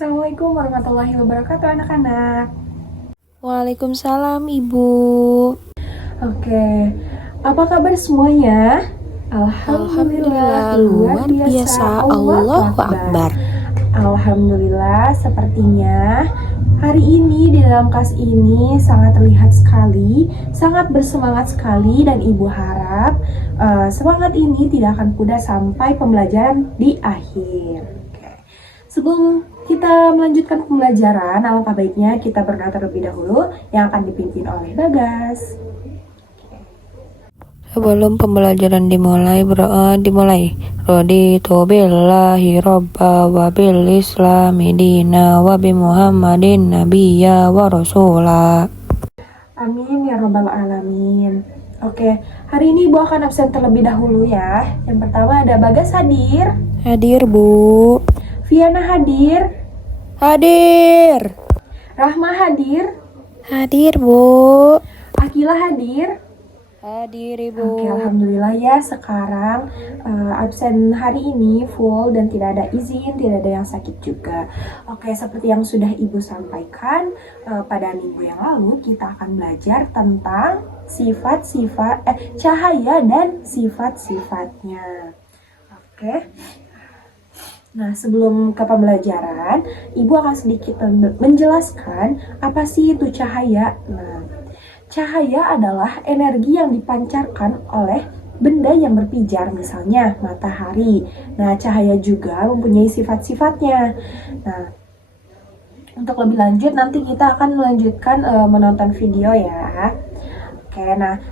Assalamualaikum warahmatullahi wabarakatuh anak-anak. Waalaikumsalam Ibu. Oke, apa kabar semuanya? Alhamdulillah luar biasa. Allahu Akbar. Alhamdulillah, sepertinya hari ini di dalam kelas ini sangat terlihat sekali, sangat bersemangat sekali, dan Ibu harap semangat ini tidak akan pudar sampai pembelajaran di akhir. Oke. Sebelum kita melanjutkan pembelajaran, alangkah baiknya kita berdoa terlebih dahulu yang akan dipimpin oleh Bagas. Sebelum pembelajaran dimulai, berdoa dimulai. Raditu billahi robba wa bil islami dina wa bi muhammadin nabiyya wa rasula. Amin ya robbal alamin. Oke, hari ini Ibu akan absen terlebih dahulu ya. Yang pertama ada Bagas hadir, Hadir Bu. Viana hadir, Hadir. Rahma hadir, Hadir Bu. Akila hadir. Hadir Ibu. Oke, alhamdulillah ya, sekarang absen hari ini full dan tidak ada izin, tidak ada yang sakit juga. Oke, seperti yang sudah Ibu sampaikan pada minggu yang lalu, kita akan belajar tentang sifat-sifat cahaya dan sifat-sifatnya. Oke. Nah, sebelum ke pembelajaran, Ibu akan sedikit menjelaskan apa sih itu cahaya. Nah, cahaya adalah energi yang dipancarkan oleh benda yang berpijar, misalnya matahari. Nah, cahaya juga mempunyai sifat-sifatnya. Nah, untuk lebih lanjut nanti kita akan melanjutkan menonton video ya. Oke, nah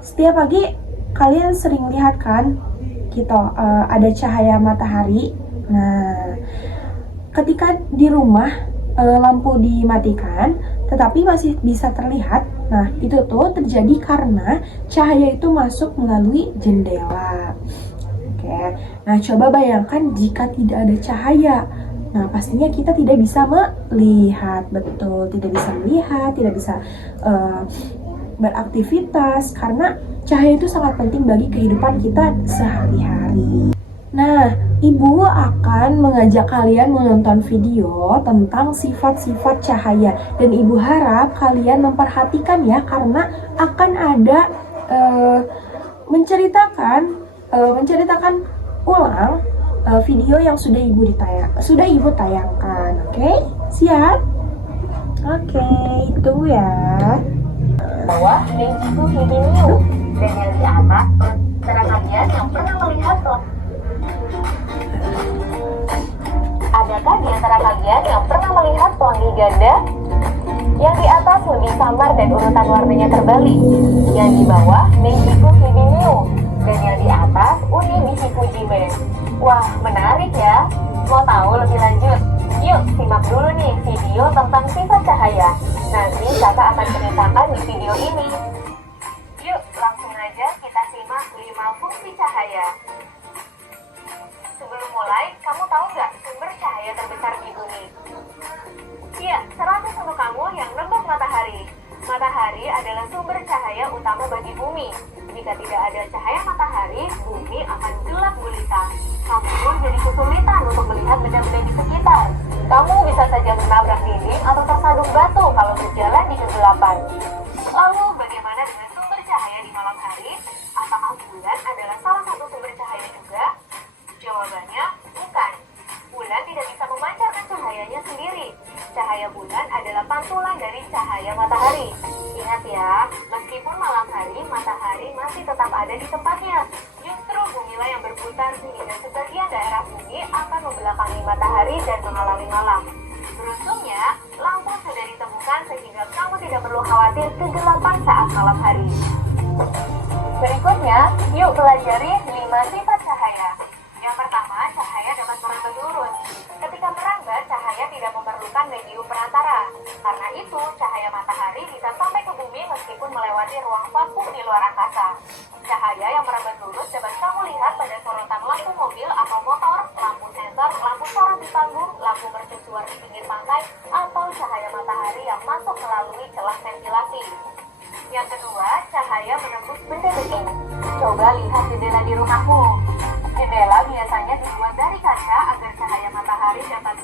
setiap pagi kalian sering lihat kan kita ada cahaya matahari. Nah, ketika di rumah lampu dimatikan tetapi masih bisa terlihat. Nah, itu tuh terjadi karena cahaya itu masuk melalui jendela. Oke. Nah, coba bayangkan jika tidak ada cahaya. Nah, pastinya kita tidak bisa melihat, betul, tidak bisa melihat, tidak bisa beraktivitas karena cahaya itu sangat penting bagi kehidupan kita sehari-hari. Nah, Ibu akan mengajak kalian menonton video tentang sifat-sifat cahaya dan Ibu harap kalian memperhatikan ya, karena akan ada menceritakan ulang video yang sudah Ibu tayangkan. Oke? Siap? Oke, tunggu ya. Bawah Mexico City New dan yang di atas para kalian yang pernah melihat Adakah di antara kalian yang pernah melihat pelangi ganda? Yang di atas lebih samar dan urutan warnanya terbalik. Yang di bawah Mexico City New dan yang di atas Uni Bishikujime. Wah, menarik ya. Mau tahu lebih lanjut? Yuk, simak dulu nih video tentang sifat cahaya. Nanti kakak akan ceritakan di video ini. Yuk, langsung aja kita simak 5 fungsi cahaya. Sebelum mulai, kamu tahu nggak sumber cahaya terbesar di bumi? Iya, 100 untuk kamu yang nembak matahari. Matahari adalah sumber cahaya utama bagi bumi. Jika tidak ada cahaya matahari, bumi akan gelap gulita. Kamu pun jadi kesulitan untuk melihat benda-benda di sekitar. Kamu bisa saja menabrak dinding atau tersadung batu kalau berjalan di kegelapan. Lalu, bagaimana dengan sumber cahaya di malam hari? Apakah bulan adalah salah satu sumber cahaya juga? Jawabannya, bukan. Bulan tidak bisa memancarkan cahayanya sendiri. Cahaya bulan adalah pantulan dari cahaya matahari. Ingat ya, meskipun malam hari, matahari masih tetap ada di tempatnya. Justru bumilah yang berputar sehingga sebagian daerah bumi akan membelakangi matahari dan mengalami malam. Beruntungnya, lampu sudah ditemukan sehingga kamu tidak perlu khawatir kegelapan saat malam hari. Berikutnya, yuk pelajari 5 sifat cahaya. Yang pertama, cahaya dapat merambat lurus. Ketika merambat, cahaya tidak memerlukan medium perantara. Karena itu, cahaya matahari bisa sampai ke bumi meskipun melewati ruang vakum di luar angkasa. Cahaya yang merambat lurus dapat kamu lihat pada sorotan lampu mobil atau motor, lampu sensor, lampu sorot di panggung, lampu mercusuar di pinggir pantai, atau cahaya matahari yang masuk melalui celah ventilasi. Yang kedua, cahaya menembus benda bening. Coba lihat jendela di rumahmu. Jendela biasanya dibuat dari kaca agar cahaya matahari dapat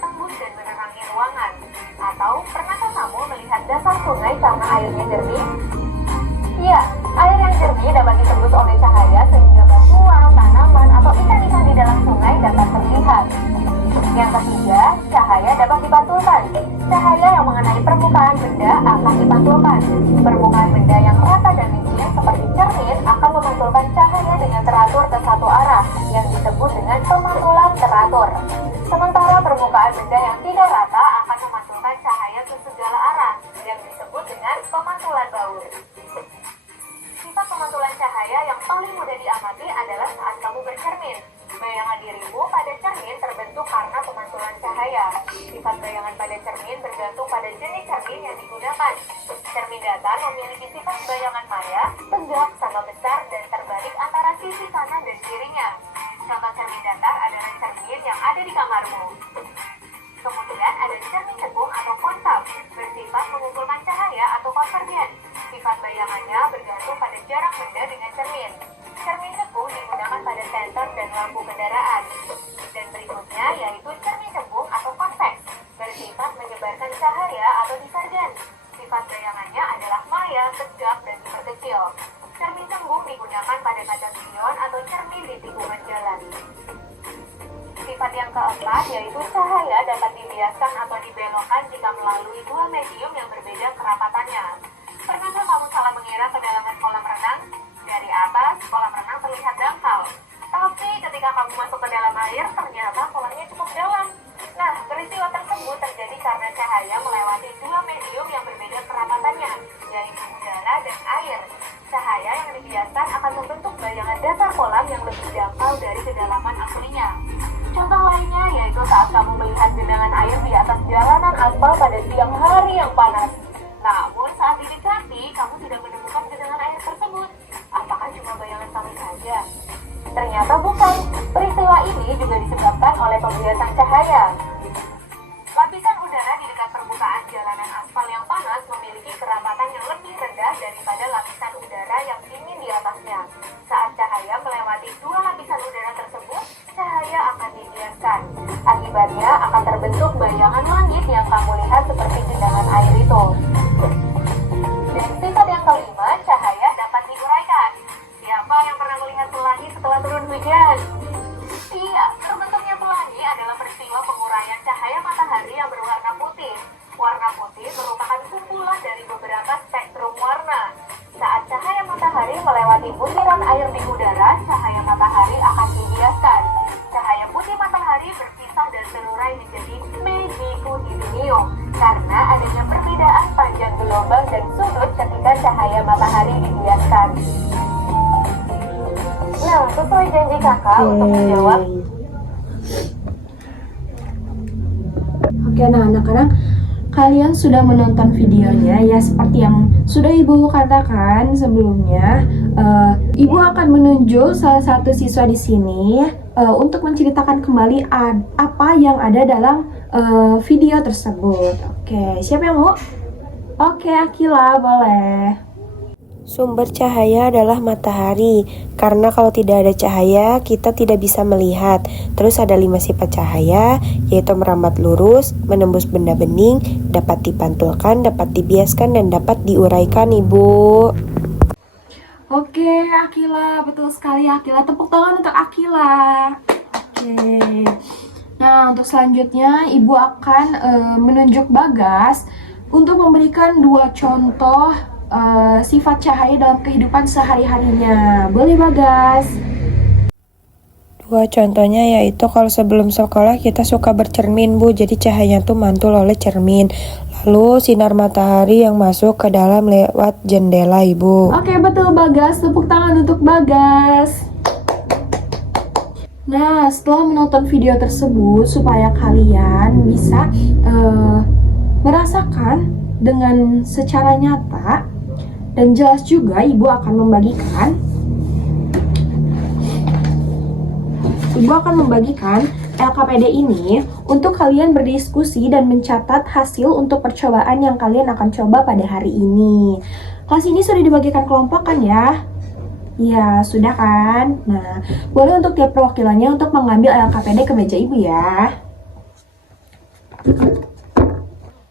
Yang ketiga, cahaya dapat dipantulkan. Cahaya yang mengenai permukaan benda akan dipantulkan. Permukaan benda yang rata dan licin seperti cermin akan memantulkan cahaya dengan teratur ke satu arah, yang disebut dengan pemantulan teratur. Sementara permukaan benda yang tidak rata akan memantulkan cahaya ke segala arah, yang disebut dengan pemantulan baur. Sifat pemantulan cahaya yang paling mudah diamati adalah saat kamu bercermin. Bayangan dirimu pada cermin terbentuk karena pemantulan cahaya. Sifat bayangan pada cermin bergantung pada jenis cermin yang digunakan. Cermin datar memiliki sifat bayangan maya, tegak sama besar dan terbalik antara sisi kanan dan kirinya. Contoh cermin datar adalah cermin yang ada di kamarmu. Kemudian ada cermin cekung atau konkav, bersifat mengumpulkan cahaya atau konvergen. Sifat bayangannya bergantung pada jarak benda dengan cermin. Cermin cekung digunakan pada senter dan lampu kendaraan. Dan berikutnya yaitu cermin cekung atau konveks, bersifat menyebarkan cahaya atau divergen. Sifat bayangannya adalah maya, tegak, dan diperkecil. Cermin cembung digunakan pada kaca spion atau cermin di tikungan jalan. Sifat yang keempat yaitu cahaya dapat dibiaskan atau dibelokkan jika melalui dua medium yang berbeda kerapatannya. Pernahkah kamu salah mengira kedalaman kolam renang? Dari atas, kolam renang terlihat dangkal. Tapi ketika kamu masuk ke dalam air, ternyata kolamnya cukup dalam. Nah, peristiwa tersebut terjadi karena cahaya melewati dua medium yang berbeda kerapatannya, yaitu udara dan air. Cahaya yang dibiaskan akan membentuk bayangan dasar kolam yang lebih dangkal dari kedalaman aslinya. Contoh lainnya yaitu saat kamu melihat genangan air di atas jalanan aspal pada siang hari yang panas. Namun saat didekati, kamu tidak menemukan genangan air tersebut. Apakah cuma bayangan kamu saja? Ternyata bukan. Peristiwa ini juga disebabkan oleh pembiasan cahaya. Lapisan udara di dekat permukaan jalanan aspal yang panas memiliki kerapatan yang lebih rendah daripada lapisan udara yang dingin di atasnya. Saat cahaya melewati dua lapisan udara tersebut, cahaya akan dibiaskan. Akibatnya akan terbentuk bayangan langit yang kamu lihat seperti genangan air itu. Dan sifat yang kelima, cahaya dapat diuraikan. Siapa yang pernah melihat pelangi setelah turun hujan? Iya, terbentuknya pelangi adalah peristiwa penguraian cahaya matahari yang berwarna putih. Warna putih merupakan kumpulan dari beberapa spektrum warna. Saat cahaya matahari melewati butiran air di udara, cahaya matahari akan dibiaskan. Cahaya putih matahari berpisah dan terurai menjadi megicudinium karena adanya perbedaan panjang gelombang dan sudut ketika cahaya matahari dibiaskan. Nah, sesuai janji kakak untuk menjawab. Oke, nah anak-anak, kalian sudah menonton videonya ya, seperti yang sudah ibu katakan sebelumnya. Ibu akan menunjuk salah satu siswa di sini untuk menceritakan kembali apa yang ada dalam video tersebut. Oke, siapa yang mau? Oke, Akila, boleh. Sumber cahaya adalah matahari, karena kalau tidak ada cahaya, kita tidak bisa melihat. Terus ada 5 sifat cahaya, yaitu merambat lurus, menembus benda bening, dapat dipantulkan, dapat dibiaskan, dan dapat diuraikan, Ibu. Oke, Akila, betul sekali Akila. Tepuk tangan untuk Akila. Oke. Nah, untuk selanjutnya Ibu akan menunjuk Bagas untuk memberikan 2 contoh sifat cahaya dalam kehidupan sehari-harinya. Boleh, Bagas? 2 contohnya yaitu kalau sebelum sekolah kita suka bercermin, Bu. Jadi cahaya tuh mantul oleh cermin. Lalu sinar matahari yang masuk ke dalam lewat jendela, Ibu. Oke, betul Bagas. Tepuk tangan untuk Bagas. Nah, setelah menonton video tersebut, supaya kalian bisa merasakan dengan secara nyata dan jelas juga, Ibu akan membagikan LKPD ini untuk kalian berdiskusi dan mencatat hasil untuk percobaan yang kalian akan coba pada hari ini. Kelas ini sudah dibagikan kelompok kan ya? Ya, sudah kan? Nah, boleh untuk tiap perwakilannya untuk mengambil LKPD ke meja Ibu ya.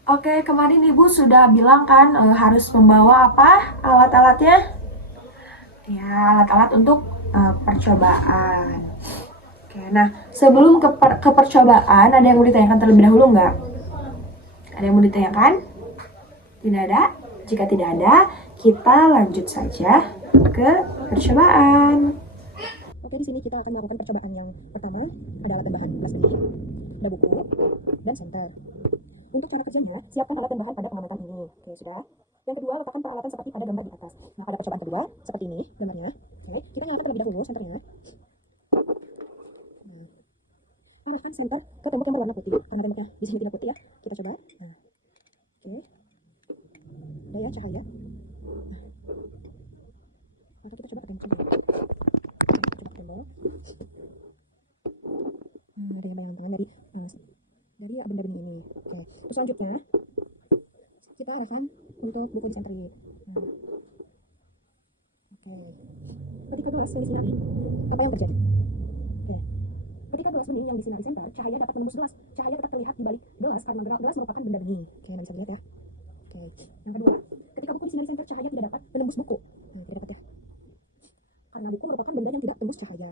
Oke, kemarin Ibu sudah bilang kan harus membawa apa alat-alatnya? Ya, alat-alat untuk percobaan. Oke, nah sebelum ke percobaan ada yang mau ditanyakan terlebih dahulu nggak? Ada yang mau ditanyakan? Tidak ada? Jika tidak ada, kita lanjut saja ke percobaan. Oke, di sini kita akan melakukan percobaan yang pertama, ada alat dan bahan kelas ini, ada buku, dan senter. Untuk cara kerjanya, siapkan alat dan bahan pada pengamatan ini. Oke, sudah. Yang kedua, letakkan peralatan seperti pada gambar di atas. Nah, pada percobaan kedua, seperti ini gambarnya. Oke, kita nyalakan terlebih dahulu senternya. Arahkan senter ke tembok yang berwarna putih. Karena temboknya di sini tidak putih ya, kita coba. Nah, oke. Ada ya cahaya. Nah, maka kita coba ke tembok. Coba ke tembok. Ada yang bayangan tangan dari benda bening ini. Oke. Terus selanjutnya kita arahkan untuk buku di senter ini. Oke. Ketika gelas disinari, apa yang terjadi? Oke. Ketika gelas bening yang disinari senter, cahaya dapat menembus gelas. Cahaya tetap terlihat di balik gelas karena gelas merupakan benda bening. Oke, bisa dilihat ya. Oke. Yang kedua, ketika buku disinari senter, cahaya tidak dapat menembus buku. Nah, tidak dapat ya. Karena buku merupakan benda yang tidak tembus cahaya.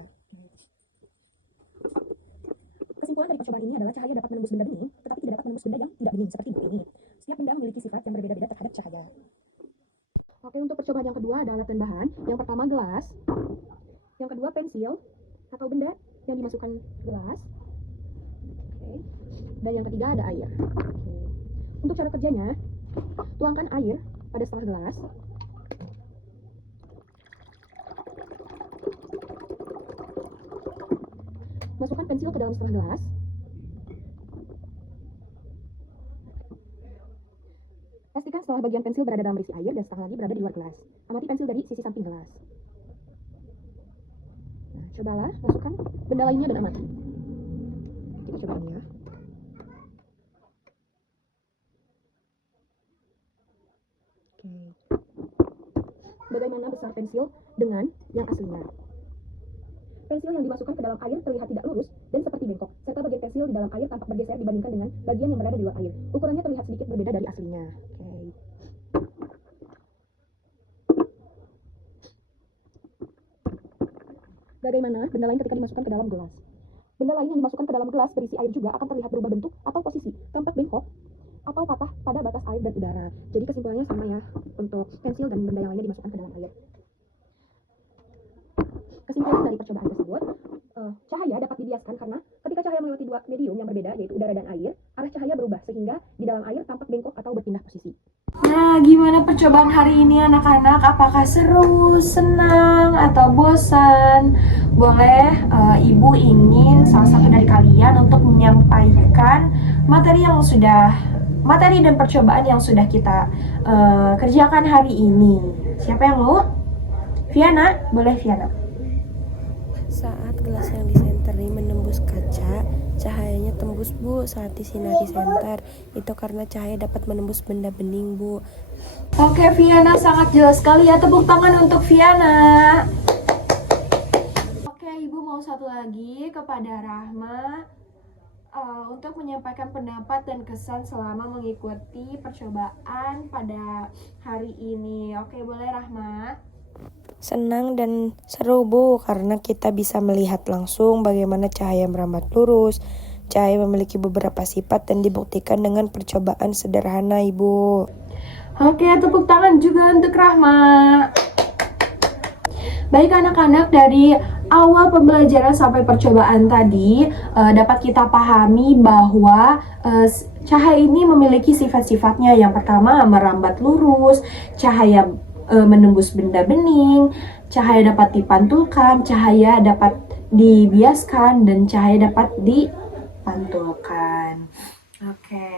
Kesimpulan dari percobaan ini adalah cahaya dapat menembus benda bening, tetapi tidak dapat menembus benda yang tidak bening seperti buku ini. Setiap benda memiliki sifat yang berbeda-beda terhadap cahaya. Oke, untuk percobaan yang kedua ada alat dan bahan. Yang pertama gelas, yang kedua pensil atau benda yang dimasukkan gelas. Oke. Dan yang ketiga ada air. Oke. Untuk cara kerjanya, tuangkan air pada setengah gelas. Masukkan pensil ke dalam setengah gelas. Pastikan setelah bagian pensil berada dalam berisi air dan setengah lagi berada di luar gelas. Amati pensil dari sisi samping gelas. Nah, cobalah masukkan benda lainnya dan amati. Kita coba ini ya. Oke. Bagaimana besar pensil dengan yang aslinya? Pensil yang dimasukkan ke dalam air terlihat tidak lurus dan seperti bengkok, serta bagian pensil di dalam air tampak bergeser dibandingkan dengan bagian yang berada di luar air. Ukurannya terlihat sedikit berbeda dari aslinya. Oke. Bagaimana benda lain ketika dimasukkan ke dalam gelas? Benda lain yang dimasukkan ke dalam gelas berisi air juga akan terlihat berubah bentuk atau posisi, tampak bengkok atau patah pada batas air dan udara. Jadi kesimpulannya sama ya untuk pensil dan benda yang lainnya dimasukkan ke dalam air. Kesimpulan dari percobaan tersebut, cahaya dapat dibiaskan karena ketika cahaya melewati dua medium yang berbeda yaitu udara dan air, arah cahaya berubah sehingga di dalam air tampak bengkok atau berpindah posisi. Nah, gimana percobaan hari ini anak-anak? Apakah seru, senang, atau bosan? Boleh Ibu ingin salah satu dari kalian untuk menyampaikan materi dan percobaan yang sudah kita kerjakan hari ini. Siapa yang mau? Viana, boleh Viana. Saat gelas yang disenteri menembus kaca, cahayanya tembus Bu saat disinari senter. Itu karena cahaya dapat menembus benda bening Bu. Oke Viana, sangat jelas sekali ya. Tepuk tangan untuk Viana. Oke, Ibu mau satu lagi kepada Rahma untuk menyampaikan pendapat dan kesan selama mengikuti percobaan pada hari ini. Oke, boleh Rahma? Senang dan seru Bu, karena kita bisa melihat langsung bagaimana cahaya merambat lurus. Cahaya memiliki beberapa sifat dan dibuktikan dengan percobaan sederhana Ibu. Oke, tepuk tangan juga untuk Rahma. Baik anak-anak, dari awal pembelajaran sampai percobaan tadi dapat kita pahami bahwa cahaya ini memiliki sifat-sifatnya. Yang pertama merambat lurus, cahaya menembus benda bening, cahaya dapat dipantulkan, cahaya dapat dibiaskan, dan cahaya dapat dipantulkan. Oke,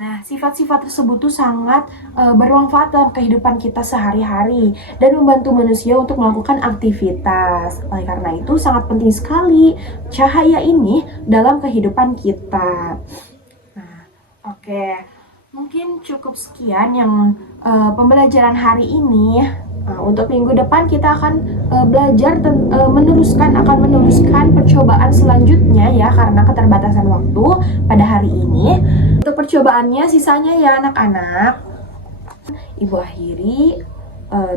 nah sifat-sifat tersebut tuh sangat bermanfaat dalam kehidupan kita sehari-hari dan membantu manusia untuk melakukan aktivitas. Oleh karena itu sangat penting sekali cahaya ini dalam kehidupan kita. Nah, oke. Mungkin cukup sekian yang pembelajaran hari ini. Untuk minggu depan kita akan meneruskan percobaan selanjutnya ya, karena keterbatasan waktu pada hari ini. Untuk percobaannya sisanya ya anak-anak, Ibu akhiri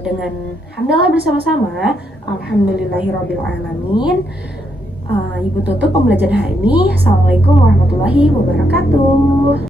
dengan hamdalah bersama-sama. Alhamdulillahirrabbilalamin. Ibu tutup pembelajaran hari ini. Assalamualaikum warahmatullahi wabarakatuh.